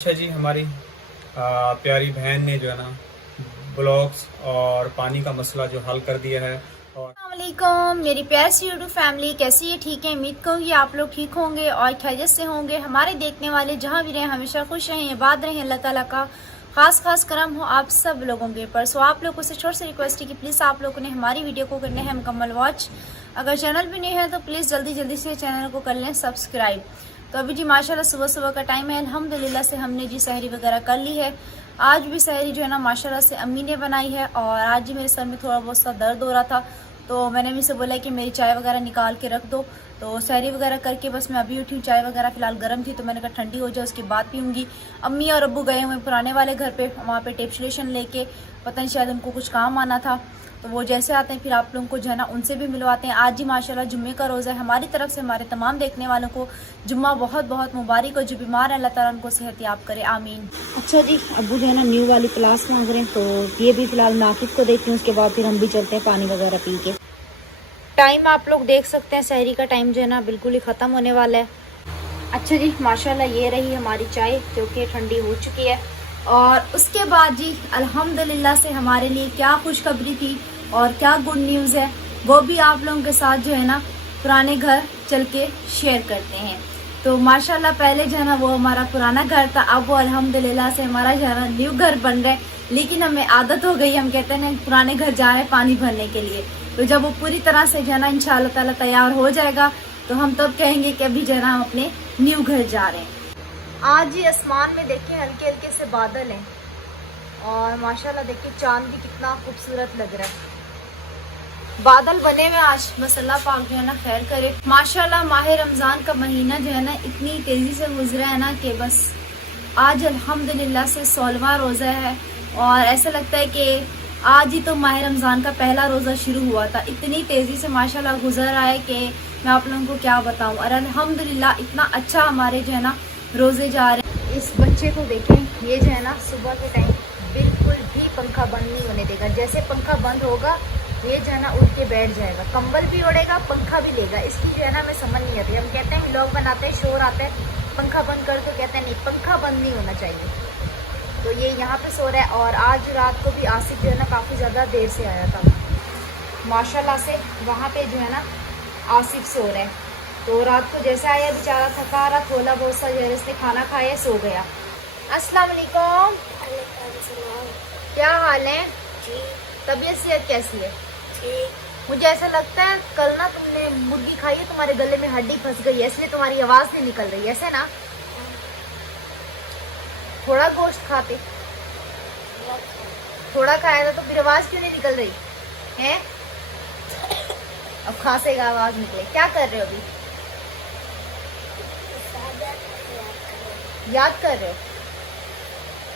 अच्छा जी, हमारी प्यारी बहन ने जो है ना ब्लॉक्स और पानी का मसला जो हल कर दिया है। और अस्सलामुअलैकुम मेरी प्यारी सी यूट्यूब फैमिली, कैसी है? ठीक है, उम्मीद करूँगी आप लोग ठीक होंगे और खैरियत से होंगे। हमारे देखने वाले जहाँ भी रहें हमेशा खुश रहें, इबाद रहें। अल्लाह ताला का खास करम हो आप सब लोगों के ऊपर। सो आप लोगों से छोटी सी रिक्वेस्ट है कि प्लीज़ आप लोगों ने हमारी वीडियो को करना है मुकम्मल वॉच। अगर चैनल भी नहीं है तो प्लीज़ जल्दी से चैनल को कर लें सब्सक्राइब। तो अभी जी माशाल्लाह सुबह का टाइम है, अल्हम्दुलिल्लाह से हमने जी सहरी वगैरह कर ली है। आज भी सहरी जो है ना माशाल्लाह से अम्मी ने बनाई है। और आज जी मेरे सर में थोड़ा बहुत सा दर्द हो रहा था, तो मैंने अम्मी से बोला कि मेरी चाय वगैरह निकाल के रख दो। तो सहरी वगैरह करके बस मैं अभी उठी हूँ। चाय वगैरह फ़िलहाल गर्म थी तो मैंने कहा ठंडी हो जाए उसके बाद पीऊँगी। अम्मी और अब्बू गए हुए पुराने वाले घर पे, वहाँ पे टेप्सुलेशन लेके, पता नहीं शायद उनको कुछ काम आना था। तो वो जैसे आते हैं फिर आप लोगों को जो है ना उनसे भी मिलवाते हैं। आज ही माशाल्लाह जुम्मे का रोज़ा है। हमारी तरफ से हमारे तमाम देखने वालों को जुम्मा बहुत मुबारक हो। जो बीमार है अल्लाह ताला उनको सेहत याब करे, आमीन। अच्छा जी, अब्बू जो है ना न्यू वाली क्लास मांग रहे हैं, तो ये भी फिलहाल मैं आकिब को देखती हूँ, उसके बाद फिर हम भी चलते हैं पानी वगैरह पी के। टाइम आप लोग देख सकते हैं, सहरी का टाइम जो है ना बिल्कुल ही ख़त्म होने वाला है। अच्छा जी, माशाल्लाह ये रही हमारी चाय जो कि ठंडी हो चुकी है। और उसके बाद जी अल्हम्दुलिल्लाह से हमारे लिए क्या खुशखबरी थी और क्या गुड न्यूज़ है, वो भी आप लोगों के साथ जो है ना पुराने घर चल के शेयर करते हैं। तो माशाल्लाह पहले जो है ना वो हमारा पुराना घर था, अब वो अल्हम्दुलिल्लाह से हमारा जो है ना न्यू घर बन रहा है। लेकिन हमें आदत हो गई, हम कहते हैं ना पुराने घर जा रहे हैं पानी भरने के लिए। तो जब वो पूरी तरह से जो है ना इंशाअल्लाह ताला तैयार हो जाएगा तो हम तब कहेंगे कि अभी जो है ना हम अपने न्यू घर जा रहे हैं। आज ही आसमान में देखिए हल्के हल्के से बादल हैं और माशाल्लाह देखिए चांद भी कितना खूबसूरत लग रहा है। बादल बने हुए आज, बस अल्लाह पाक जो है ना खैर करे। माशाल्लाह माह रमज़ान का महीना जो है ना इतनी तेज़ी से गुजरा है ना कि बस आज अल्हम्दुलिल्लाह से 16वां रोज़ा है। और ऐसा लगता है कि आज ही तो माह रमज़ान का पहला रोज़ा शुरू हुआ था। इतनी तेज़ी से माशाल्लाह गुजर रहा है कि मैं आप लोगों को क्या बताऊं। और अल्हम्दुलिल्लाह इतना अच्छा हमारे जो है ना रोज़े जा रहे हैं। इस बच्चे को देखें, ये जो है ना सुबह के टाइम बिल्कुल भी पंखा बंद नहीं होने देगा। जैसे पंखा बंद होगा ये जो है ना उठ के बैठ जाएगा, कंबल भी ओढ़ेगा पंखा भी लेगा। इसकी जो है ना हमें समझ नहीं आती। हम कहते हैं व्लॉग बनाते हैं, शोर आता है, पंखा बंद कर दो, कहते हैं नहीं पंखा बंद नहीं होना चाहिए। तो ये यहाँ पे सो रहा है। और आज रात को भी आसिफ जो है ना काफ़ी ज़्यादा देर से आया था माशाल्लाह से। वहाँ पे जो है ना आसिफ सो रहा है। तो रात को जैसे आया बेचारा थका रहा, थोड़ा बहुत सा जो है इसने खाना खाया, सो गया। अस्सलाम वालेकुम। क्या हाल है? तबीयत सेहत कैसी है? मुझे ऐसा लगता है कल ना तुमने मुर्गी खाई है, तुम्हारे गले में हड्डी फंस गई है, इसलिए तुम्हारी आवाज़ नहीं निकल रही, ऐसे ना? थोड़ा गोश्त खाते, थोड़ा खाया था तो फिर आवाज़ क्यों नहीं निकल रही है? अब खांसेगा आवाज़ निकले। क्या कर रहे हो अभी? याद कर रहे हो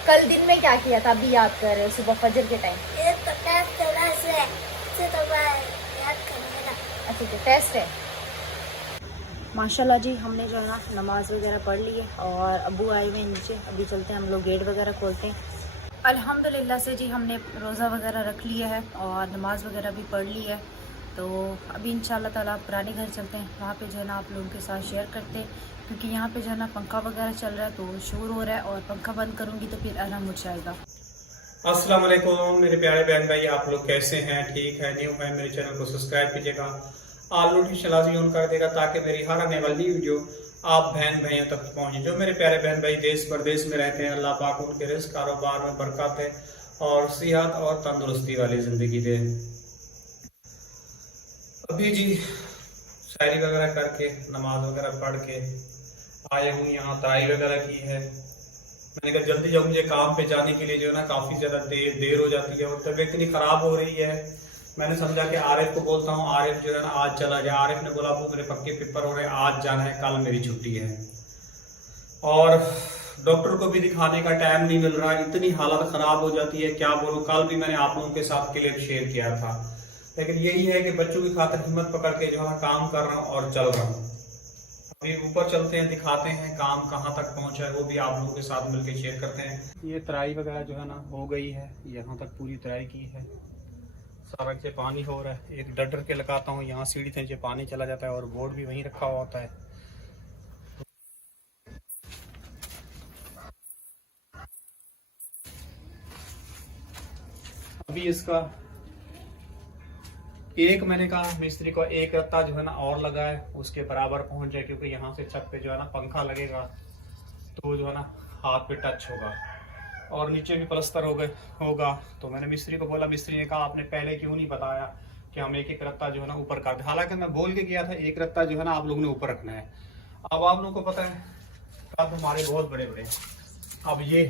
कल दिन में क्या किया था, अभी याद कर रहे हो सुबह फजर के टाइम? अच्छा तो टेस्ट है। माशाल्लाह जी, हमने जो है ना नमाज वगैरह पढ़ ली है और अब्बू आए हुए नीचे, अभी चलते हैं हम लोग गेट वगैरह खोलते हैं। अल्हम्दुलिल्लाह से जी हमने रोज़ा वगैरह रख लिया है और नमाज वगैरह भी पढ़ ली है। तो अभी इंशाल्लाह ताला पुराने घर चलते हैं, वहाँ पे जो है ना आप लोगों के साथ शेयर करते हैं, क्योंकि यहाँ पे जो है ना पंखा वगैरह चल रहा है तो शोर हो रहा है और पंखा बंद करूँगी तो फिर आराम हो जाएगा। अस्सलाम वालेकुम मेरे प्यारे बहन भाई, आप लोग कैसे हैं? ठीक है? न्यू है मेरे चैनल को सब्सक्राइब कीजिएगा, ऑल नोटिफिकेशन लाजमी ऑन कर देगा ताकि मेरी हर आने वाली वीडियो आप बहन भाइयों तक पहुंचे। जो मेरे प्यारे बहन भाई देश प्रदेश में रहते हैं, अल्लाह पाक उनके रिस्क कारोबार में बरकत है और सेहत और तंदुरुस्ती वाली जिंदगी दे। अभी जी शायरी वगैरह करके नमाज वगैरह पढ़ के आए हूँ, यहाँ तराई वगैरह की है। मैंने कहा जल्दी जब मुझे काम पे जाने के लिए जो है ना काफी ज्यादा देर हो जाती है और तबीयत इतनी खराब हो रही है, मैंने समझा कि आरिफ को बोलता हूँ, आरिफ जो है ना आज चला जाए। आरिफ ने बोला अबू मेरे पक्के पेपर हो रहे हैं, आज जाना है, कल मेरी छुट्टी है। और डॉक्टर को भी दिखाने का टाइम नहीं मिल रहा, इतनी हालत खराब हो जाती है क्या बोलूं। कल भी मैंने आप लोगों के साथ क्लिप शेयर किया था, लेकिन यही है कि बच्चों की खातिर हिम्मत पकड़ के जो है काम कर रहा हूँ और चल रहा हूँ। अभी ऊपर चलते हैं, दिखाते हैं काम कहाँ तक पहुंचा है, वो भी आप लोगों के साथ मिलकर शेयर करते हैं। ये तराई वगैरह जो है ना हो गई है, यहाँ तक पूरी तराई की है, सड़क से पानी हो रहा है। एक डटर के लगाता हूँ, यहाँ सीढ़ी से नीचे पानी चला जाता है और बोर्ड भी वहीं रखा हुआ होता है। अभी इसका एक मैंने कहा मिस्त्री को एक रत्ता जो है ना और लगाए, उसके बराबर पहुंच जाए, क्योंकि यहाँ से छत पे जो है ना पंखा लगेगा तो वो जो है ना हाथ पे टच होगा, और नीचे भी प्लस्तर होगा। तो मैंने मिस्त्री को बोला, मिस्त्री ने कहा आपने पहले क्यों नहीं बताया कि हम एक एक रत्ता जो है ना ऊपर कर दे। हालांकि मैं बोल के गया था एक रत्ता जो है ना आप लोगों ने ऊपर रखना है। अब आप लोगों को पता है कद हमारे बहुत बड़े बड़े, अब ये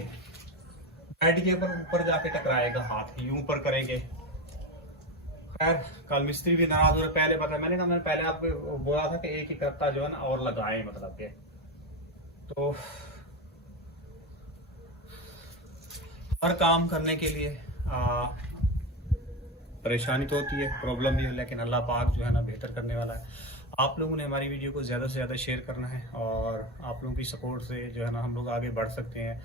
बेड के ऊपर जाके टकराएगा, हाथ यूं ऊपर करेंगे। खैर कल मिस्त्री भी नाराज हो रहे, पहले पता है मैंने कहा, मैंने पहले आपको बोला था कि एक ही रत्ता जो है ना और लगाए, मतलब के तो हर काम करने के लिए परेशानी तो होती है, प्रॉब्लम भी है, लेकिन अल्लाह पाक जो है ना बेहतर करने वाला है। आप लोगों ने हमारी वीडियो को ज़्यादा से ज़्यादा शेयर करना है, और आप लोगों की सपोर्ट से जो है ना हम लोग आगे बढ़ सकते हैं।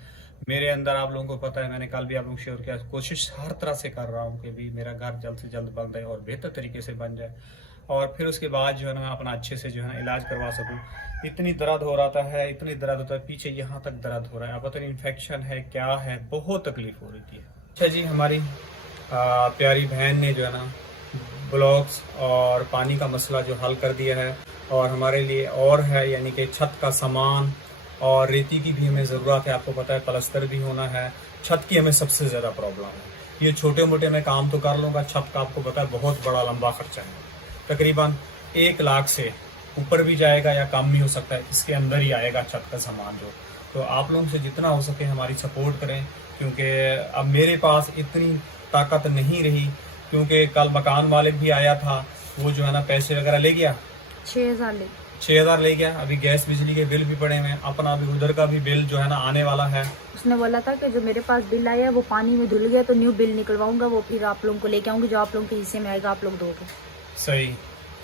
मेरे अंदर आप लोगों को पता है, मैंने कल भी आप लोगों को शेयर किया, कोशिश हर तरह से कर रहा हूँ कि भी मेरा घर जल्द से जल्द बन जाए और बेहतर तरीके से बन जाए, और फिर उसके बाद जो है ना मैं अपना अच्छे से जो है ना इलाज करवा सकूँ। इतनी दर्द हो रहा है, इतनी दर्द होता है, पीछे यहाँ तक दर्द हो रहा है, अब पता नहीं इन्फेक्शन है क्या है, बहुत तकलीफ हो रही थी। अच्छा जी, हमारी प्यारी बहन ने जो है ना ब्लॉक्स और पानी का मसला जो हल कर दिया है, और हमारे लिए और है, यानी कि छत का सामान और रेती की भी हमें ज़रूरत है। आपको पता है प्लस्तर भी होना है, छत की हमें सबसे ज़्यादा प्रॉब्लम है। ये छोटे मोटे मैं काम तो कर लूँगा, छत का आपको पता है बहुत बड़ा लंबा खर्चा है, तकरीबन 1 लाख से ऊपर भी जाएगा या कम भी हो सकता है, इसके अंदर ही आएगा छत का सामान जो। तो आप लोगों से जितना हो सके हमारी सपोर्ट करें, क्योंकि अब मेरे पास इतनी ताकत नहीं रही, क्योंकि कल मकान मालिक भी आया था, वो जो है ना पैसे वगैरह ले गया, 6,000 ले गया। अभी गैस बिजली के बिल भी पड़े हुए हैं, अपना अभी उधर का भी बिल जो है ना आने वाला है। उसने बोला था कि जो मेरे पास बिल आया वो पानी में धुल गया, तो न्यू बिल निकलवाऊंगा, वो फिर आप लोगों को लेके आऊंगी, जो आप लोगों के हिस्से में आएगा आप लोग दोगे। सही।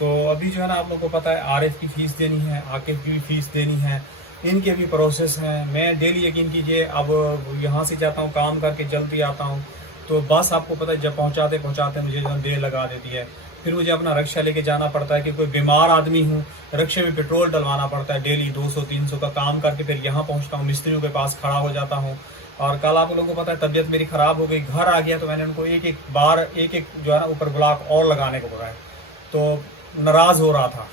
तो अभी जो है ना आप लोगों को पता है आरिफ की फीस देनी है, आकिफ की भी फीस देनी है, इनके भी प्रोसेस हैं। मैं डेली यकीन कीजिए अब यहाँ से जाता हूँ काम करके जल्दी आता हूँ, तो बस आपको पता है जब पहुँचाते मुझे जो देर लगा देती है। फिर मुझे अपना रक्षा लेके जाना पड़ता है कि कोई बीमार आदमी हूँ, रक्षे में पेट्रोल डलवाना पड़ता है डेली 200-300 का काम करके, फिर यहाँ पहुँचता हूँ, मिस्त्रियों के पास खड़ा हो जाता हूँ। और कल आप लोगों को पता है तबीयत मेरी ख़राब हो गई, घर आ गया तो मैंने उनको एक एक जो है ना ऊपर ब्लॉक और लगाने को बोला है। तो नाराज़ हो रहा था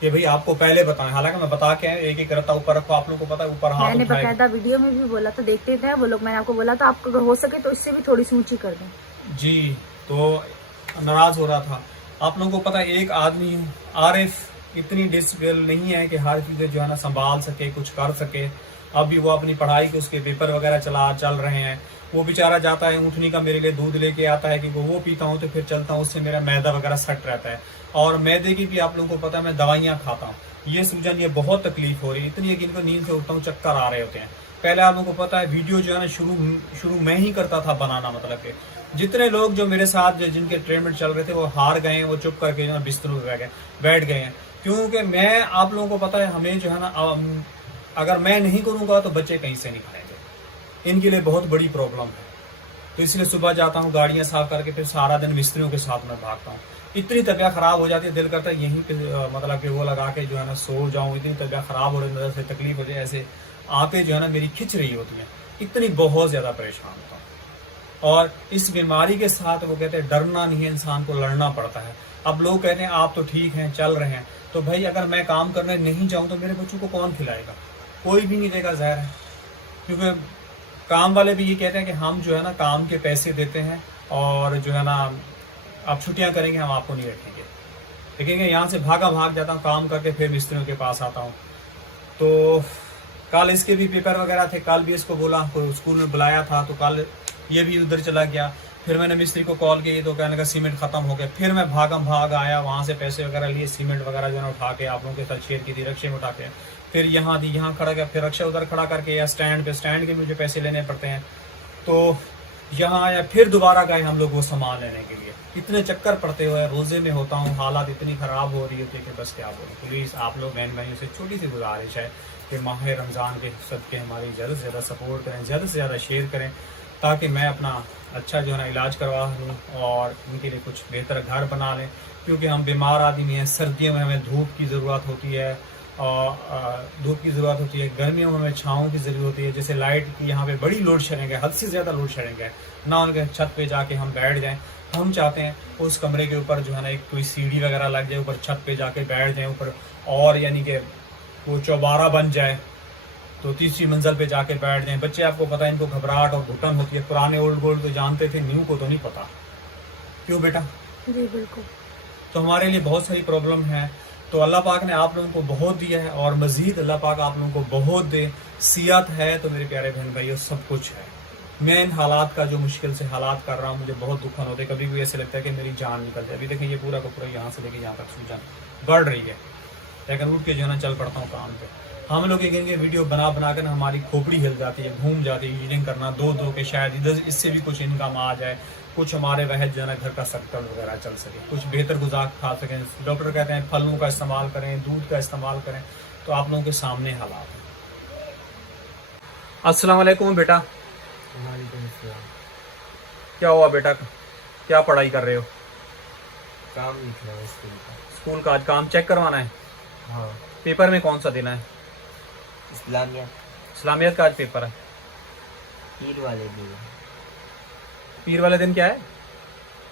कि भाई आपको पहले बताएं, हालांकि मैं बता के एक एक रत्ता ऊपर रखो, आप लोग को पता है ऊपर हाथ मैंने बकायदा वीडियो में भी बोला था, देखते थे वो लोग, मैंने आपको बोला था आपको अगर हो सके तो इससे भी थोड़ी सी ऊंची कर दें जी। तो नाराज़ हो रहा था। आप लोगों को पता है एक आदमी आरिफ इतनी डिस्प्लेन नहीं है कि हर चीज़ें जो है ना संभाल सके, कुछ कर सके। अभी वो अपनी पढ़ाई के उसके पेपर वगैरह चल रहे हैं, वो बेचारा जाता है ऊँटनी का मेरे लिए दूध लेके आता है कि वो पीता हूँ तो फिर चलता हूँ, उससे मेरा मैदा वगैरह सट रहता है, और मैदे की भी आप लोगों को पता है मैं दवाइयाँ खाता हूँ, ये सूजन, ये बहुत तकलीफ हो रही है, इतनी यकीन को नींद से उठता हूँ चक्कर आ रहे होते हैं। पहले आप लोगों को पता है वीडियो जो है ना शुरू मैं ही करता था बनाना, मतलब कि जितने लोग जो मेरे साथ जो जिनके ट्रीटमेंट चल रहे थे वो हार गए हैं, वो चुप करके जो बिस्तरों पे बैठ गए हैं, क्योंकि मैं आप लोगों को पता है हमें जो है ना अगर मैं नहीं करूँगा तो बच्चे कहीं से नहीं खाएंगे, इनके लिए बहुत बड़ी प्रॉब्लम है। तो इसलिए सुबह जाता हूँ गाड़ियाँ साफ करके, फिर सारा दिन मिस्त्रियों के साथ में भागता हूँ। इतनी तबीयत खराब हो जाती है, दिल करता है यहीं पे मतलब कि वो लगा के जो है ना सो जाऊँ, इतनी तबीयत खराब हो रही है, तकलीफ हो जाए, ऐसे आंखें जो है ना मेरी खिंच रही होती हैं, इतनी बहुत ज़्यादा परेशान होता हूँ। और इस बीमारी के साथ वो कहते हैं डरना नहीं है, इंसान को लड़ना पड़ता है। अब लोग कहते हैं आप तो ठीक हैं, चल रहे हैं, तो भाई अगर मैं काम करने नहीं जाऊँ तो मेरे बच्चों को कौन खिलाएगा? कोई भी नहीं देगा, ज़ाहिर है, क्योंकि काम वाले भी ये कहते हैं कि हम जो है ना काम के पैसे देते हैं, और जो है ना आप छुट्टियां करेंगे हम आपको नहीं रखेंगे। लेकिन यहाँ से भाग जाता हूँ काम करके, फिर मिस्त्रियों के पास आता हूँ। तो कल इसके भी पेपर वगैरह थे, कल भी इसको बोला, स्कूल में बुलाया था, तो कल ये भी उधर चला गया। फिर मैंने मिस्त्री को कॉल की तो कहने का सीमेंट खत्म हो गया, फिर मैं भाग आया, वहाँ से पैसे वगैरह लिए, सीमेंट वगैरह जो है उठा के आप लोगों के साथ शेयर की थी, रक्षे में उठा के फिर यहाँ दी, यहाँ खड़ा गया, फिर रक्षा उधर खड़ा करके या स्टैंड के मुझे पैसे लेने पड़ते हैं। तो यहाँ आया, फिर दोबारा गए हम लोग वो सामान लेने के लिए, इतने चक्कर पड़ते हुए रोज़े में होता हूँ, हालात इतनी ख़राब हो रही होती है कि बस क्या बोलूँ। प्लीज़ आप लोग बहन भाइयों से छोटी सी गुजारिश है कि माह रमज़ान के सदके हमारी ज़्यादा से ज़्यादा सपोर्ट करें, ज़्यादा से ज़्यादा शेयर करें, ताकि मैं अपना अच्छा जो है ना इलाज करवा लूँ और उनके लिए कुछ बेहतर घर बना लें। क्योंकि हम बीमार आदमी हैं, सर्दियों में हमें धूप की ज़रूरत होती है, और धूप की ज़रूरत होती है, गर्मियों में हमें छाँव की ज़रूरत होती है। जैसे लाइट की यहाँ पे बड़ी लोड शेडिंग है, हद से ज़्यादा लोड शेडिंग है ना, उनके छत पे जाके हम बैठ जाएं। हम चाहते हैं उस कमरे के ऊपर जो है ना एक कोई सीढ़ी वगैरह लग जाए, ऊपर छत पे जाके बैठ जाएं ऊपर, और यानी कि वो चौबारा बन जाए तो तीसरी मंजिल पे जाके बैठ जाएं। बच्चे आपको पता है इनको घबराहट और घुटन होती है, पुराने ओल्ड गोल्ड तो जानते थे, न्यू को तो नहीं पता। क्यों बेटा? जी बिल्कुल। तो हमारे लिए बहुत सारी प्रॉब्लम है। तो अल्लाह पाक ने आप लोगों को बहुत दिया है और मजीद अल्लाह पाक आप लोगों को बहुत दे। सियात है तो मेरे प्यारे बहन भाइयों सब कुछ है। मैं इन हालात का जो मुश्किल से हालात कर रहा हूँ, मुझे बहुत दुखन होते, कभी भी ऐसे लगता है कि मेरी जान निकल जाए। अभी देखें ये पूरा का पूरा यहाँ से लेके यहाँ तक सूजन बढ़ रही है, लेकिन उठ के जो है ना चल पड़ता हूँ काम पे। हम लोग ये वीडियो बना बना कर हमारी खोपड़ी हिल जाती है, घूम जाती है, यूजिंग करना दो के शायद इधर इससे भी कुछ इनकम आ जाए, कुछ हमारे वह जो है ना घर का सर्कल वगैरह चल सके, कुछ बेहतर गुज़ार खा सकें। डॉक्टर कहते हैं फलों का इस्तेमाल करें, दूध का इस्तेमाल करें, तो आप लोगों के सामने हालात हैं। अस्सलाम वालेकुम बेटा। क्या हुआ बेटा, क्या पढ़ाई कर रहे हो? काम लिख रहा है स्कूल का। स्कूल का आज काम चेक करवाना है? हाँ। पेपर में कौन सा देना है? इस्लामिया। इस्लामियत का आज पेपर है। पीर वाले दिन। पीर वाले दिन क्या है?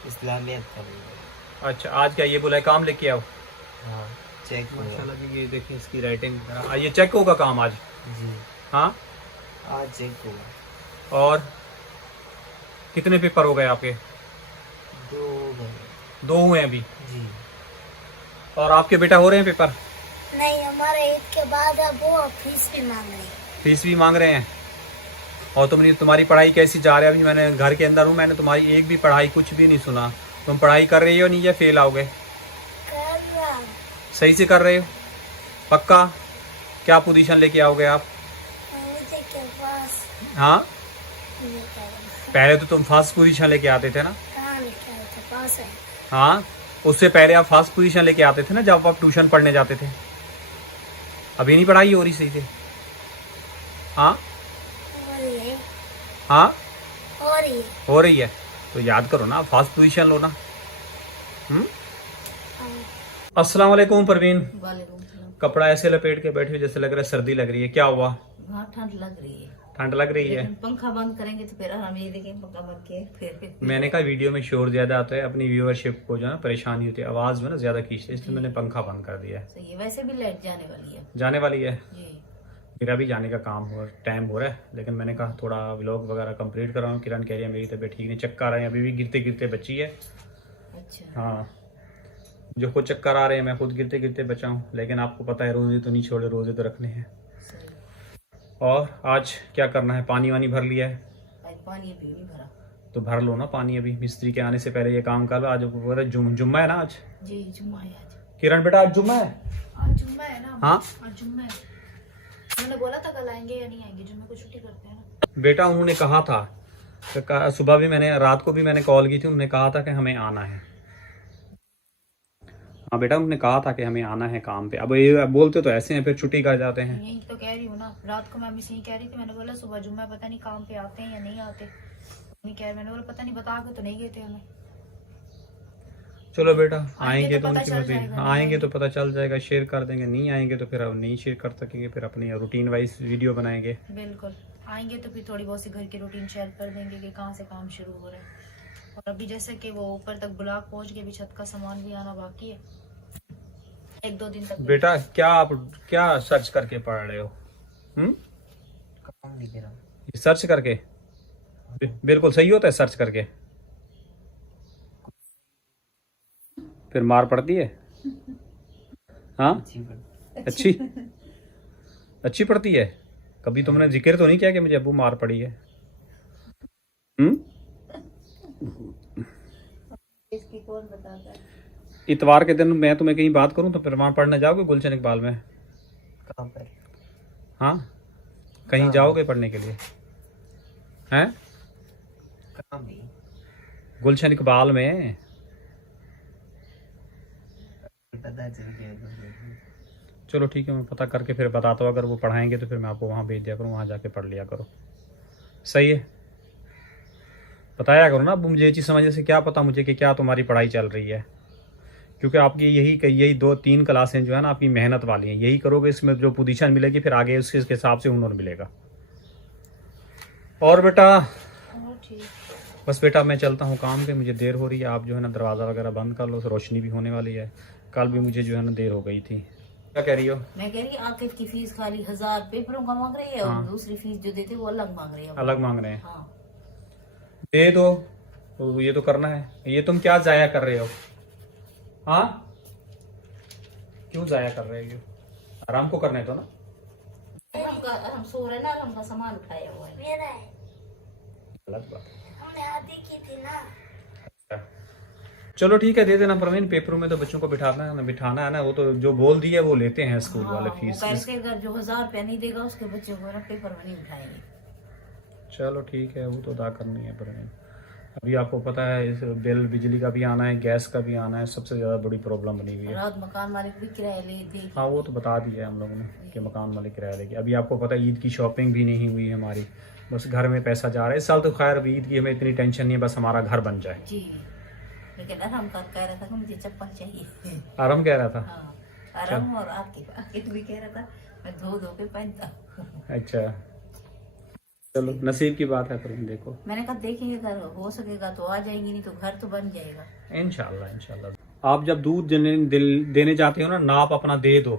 इस्लामियत का दिन। अच्छा, आज क्या ये बोला है काम लेके आओ? हाँ, चेक होगा। माशाल्लाह जी, ये देखिए इसकी राइटिंग। ये चेक होगा काम आज? जी हाँ, आज चेक होगा। और कितने पेपर हो गए आपके? 2 हो गए। 2 हुए हैं अभी। जी। और आपके बेटा हो रहे हैं पेपर? नहीं, हमारे ईद के बाद अब वो फीस भी मांग रहे हैं। फीस भी मांग रहे हैं। और तुम्हारी पढ़ाई कैसी जा रही है? अभी मैंने घर के अंदर हूँ, मैंने तुम्हारी एक भी पढ़ाई कुछ भी नहीं सुना। तुम पढ़ाई कर रही हो नहीं या फेल आओगे? कर रहा हूँ। सही से कर रहे हो? पक्का? क्या पोजीशन लेके आओगे आप? मुझे के पास हाँ, नहीं कर- पहले तो तुम फर्स्ट पोजीशन लेके आते थे ना? कहाँ लिखा है के पास है। हाँ, उससे पहले आप फर्स्ट पोजीशन लेके आते थे ना जब आप ट्यूशन पढ़ने जाते थे। अभी नहीं पढ़ाई हो रही सही से? हाँ हो रही है, हाँ, हो रही है। हो रही है तो याद करो ना, फर्स्ट पोजीशन लो ना। हाँ। अस्सलाम वालेकुम परवीन। वालेकुम सलाम। कपड़ा ऐसे लपेट के बैठे हो जैसे लग रहा है सर्दी लग रही है, क्या हुआ? वहाँ ठंड लग रही है, ठंड लग रही है? लेकिन पंखा बंद करेंगे तो फिर हम ये देखें पंखा बंद किए फिर मैंने कहा वीडियो में शोर ज्यादा आता है, अपनी व्यूअरशिप को जो है ना परेशानी होती है, आवाज में ना ज्यादा खींचते है, इसलिए मैंने पंखा बंद कर दिया है। सही है। वैसे भी लाइट जाने वाली है जाने वाली है? जी। मेरा भी जाने का टाइम हो रहा है, लेकिन मैंने कहा थोड़ा व्लॉग वगैरह कंप्लीट कराऊं। किरण कह रही है मेरी तबीयत ठीक नहीं, चक्कर आ रहे हैं, अभी भी गिरते गिरते बची है। अच्छा। हाँ, जो खुद चक्कर आ रहे हैं, मैं खुद गिरते गिरते बचा हूँ, लेकिन आपको पता है रोजे तो नहीं छोड़े, रोजे तो रखने हैं। सही। और आज क्या करना है? पानी वानी भर लिया है? आज पानी अभी नहीं भरा। तो भर लो ना पानी, अभी मिस्त्री के आने से पहले ये काम कर लो। आज जुम्मा है ना आज? जी जुम्मा है आज। किरण बेटा आज जुम्मा है? आज जुम्मा है ना? हाँ, आज जुम्मा है। उन्होंने बोला था कल आएंगे या नहीं आएंगे, जुम्मे को छुट्टी करते हैं ना। बेटा उन्होंने कहा था, सुबह भी मैंने, रात को भी मैंने कॉल की थी, उन्होंने कहा था कि हमें आना है। हाँ बेटा, उन्होंने कहा था कि हमें आना है काम पे। अब ये बोलते तो ऐसे हैं, फिर छुट्टी कर जाते हैं। यही तो कह रही हूँ ना, रात को मम्मी से ही कह रही थी, मैंने बोला सुबह जुम्मा है, पता नहीं काम पे आते हैं या नहीं आते। मम्मी कह रही, मैंने बोला पता नहीं, बता के तो नहीं गए थे हमें। चलो बेटा, आएंगे आएंगे तो तो पता उनकी चल मर्जी। जाएगा, हाँ, नहीं आएंगे तो आएंगे। पता चल जाएगा, शेयर कर देंगे। नहीं आएंगे तो फिर अब नहीं शेयर कर सकेंगे, फिर अपनी रूटीन वाइज वीडियो बनाएंगे। बिल्कुल, आएंगे तो फिर थोड़ी बहुत सी घर की रूटीन शेयर कर देंगे कि कहाँ से काम शुरू हो रहा है। और अभी जैसे कि वो ऊपर तक ब्लॉक पहुंच के भी छत का सामान भी आना बाकी है, 1-2 दिन तक। बेटा क्या आप क्या सर्च करके पढ़ रहे हो? काम लिख रहा हूँ। ये सर्च करके बिल्कुल सही होता है? सर्च करके फिर मार पड़ती है? हाँ, अच्छी अच्छी पड़ती है? कभी तुमने जिक्र तो नहीं किया कि मुझे अब्बू मार पड़ी है? इसकी कौन बताता है? इतवार के दिन मैं तुम्हें कहीं बात करूं तो फिर वहां पढ़ने जाओगे गुलशन इकबाल में? काम पर। हाँ, कहीं जाओगे पढ़ने के लिए? हैं? काम भी गुलशन इकबाल में? पता चल गया तो। चलो ठीक है, मैं पता करके फिर बताता हूँ। अगर वो पढ़ाएंगे तो फिर मैं आपको वहाँ भेज दिया करूँ, वहाँ जाके पढ़ लिया करो। सही है, बताया करो ना। अब मुझे ये चीज़ समझने से क्या पता मुझे कि क्या तुम्हारी पढ़ाई चल रही है, क्योंकि आपकी यही 2-3 क्लासें जो है ना आपकी मेहनत वाली हैं, यही करोगे इसमें जो पोजीशन मिलेगी फिर आगे उसके हिसाब से हुनर मिलेगा। और बेटा बस बेटा मैं चलता हूँ काम पे, मुझे देर हो रही है। आप जो है ना दरवाज़ा वगैरह बंद कर लो, रोशनी भी होने वाली है। कल भी मुझे जो है ना देर हो गई थी। क्या कह रही हो? मैं कह रही आकिफ की फीस खाली 1000 पेपरों का मांग रही है और हाँ। दूसरी फीस जो देते वो अलग मांग रही है। अलग मांग रहे हैं? हाँ। दे दो, तो ये तो करना है। ये तुम क्या जाया कर रहे हो? हाँ क्यों जाया कर रहे हो? आराम को करना है तो ना। हम सो रहे ना, हम का सामान उठाया हुआ है। मेरा है, अलग बात है। हमने आधी की थी ना। चलो ठीक है, दे देना प्रवीण। पेपरों में तो बच्चों को बिठाना है ना, वो तो जो बोल दिया वो लेते हैं स्कूल वाले हाँ, फीस। वो कह के अगर जो 1000 रुपया नहीं देगा उसके बच्चे को ना पेपर में नहीं उठाएंगे। चलो ठीक है, वो तो अदा करनी है प्रवीण। अभी आपको पता है इस बिल बिजली का भी आना है, गैस का भी आना है, सबसे ज्यादा बड़ी प्रॉब्लम बनी हुई है। रात मकान मालिक भी किराया ले थे। हाँ वो तो बता दिया है हम लोगों ने कि मकान मालिक किराया लेगी। अभी आपको पता है ईद की शॉपिंग भी नहीं हुई है हमारी, बस घर में पैसा जा रहा है। इस साल तो खैर अभी ईद की हमें इतनी टेंशन नहीं है, बस हमारा घर बन जाए। जी, लेकिन आराम का कह रहा था कि मुझे चप्पल चाहिए। आराम कह रहा था? हाँ, आराम। और आकिफ भी कह रहा था मैं धो के पहनता हूँ। अच्छा चलो, नसीब की बात है प्रवीण। देखो मैंने कहा देखेंगे, अगर हो सकेगा तो आ जाएंगी, नहीं तो घर तो बन जाएगा इंशाल्लाह इंशाल्लाह। आप जब दूध देने जाते हो ना, नाप अपना दे दो,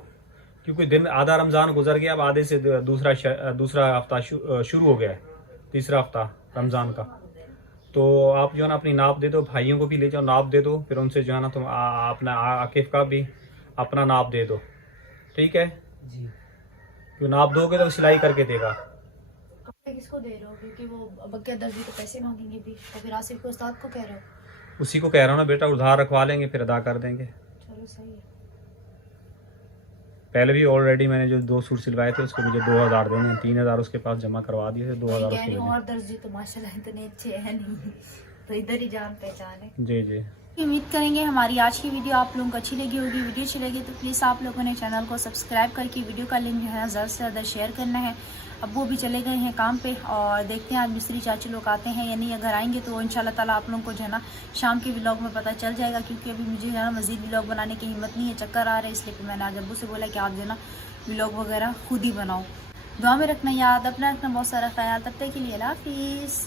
क्योंकि दिन आधा रमजान गुजर गया, अब आधे से दूसरा हफ्ता शुरू हो गया है, तीसरा हफ्ता रमजान का। तो आप जो है ना अपनी नाप दे दो, भाइयों को भी ले जाओ, नाप दे दो, फिर उनसे जो है ना तुम अपना आकिफ का भी अपना नाप दे दो, ठीक है? जी। क्यों नाप दोगे तो सिलाई करके देगा। कपड़े किसको दे रहे हो? क्योंकि वो बग्या दर्जी को पैसे मांगेंगे भी, तो फिर आसिफ के उस्ताद को कह रहे हो? उसी को कह रहा हूँ ना बेटा, उधार रखवा लेंगे फिर अदा कर देंगे। चलो सही है। पहले भी ऑलरेडी मैंने जो 2 सूट सिलवाए थे उसको मुझे 2000 देने हैं, 3000 उसके पास जमा करवा दिए थे, 2000 कह उसके रही हूँ देने। और दर्जी तो माशाल्लाह इतने अच्छे हैं नहीं, तो इधर ही जान पहचान है। जी जी। उम्मीद करेंगे हमारी आज की वीडियो आप लोगों को अच्छी लगी होगी। वीडियो अच्छी लगी तो प्लीज़ आप लोगों ने चैनल को सब्सक्राइब करके वीडियो का लिंक जो है ज़्यादा से ज़्यादा शेयर करना है। अब वो भी चले गए हैं काम पे और देखते हैं आज मिस्त्री चाची लोग आते हैं या नहीं। अगर आएंगे तो इंशाल्लाह ताला आप लोगों को जो है ना शाम के व्लॉग में पता चल जाएगा, क्योंकि अभी मुझे जो है ना मज़ीद व्लॉग बनाने की हिम्मत नहीं है, चक्कर आ रहे हैं, इसलिए मैंने आज अब्बू से बोला कि आप जो है ना व्लॉग वगैरह खुद ही बनाओ। दुआ में रखना याद, अपना रखना बहुत सारा ख्याल। तब तक के लिए अल्लाह हाफिज़।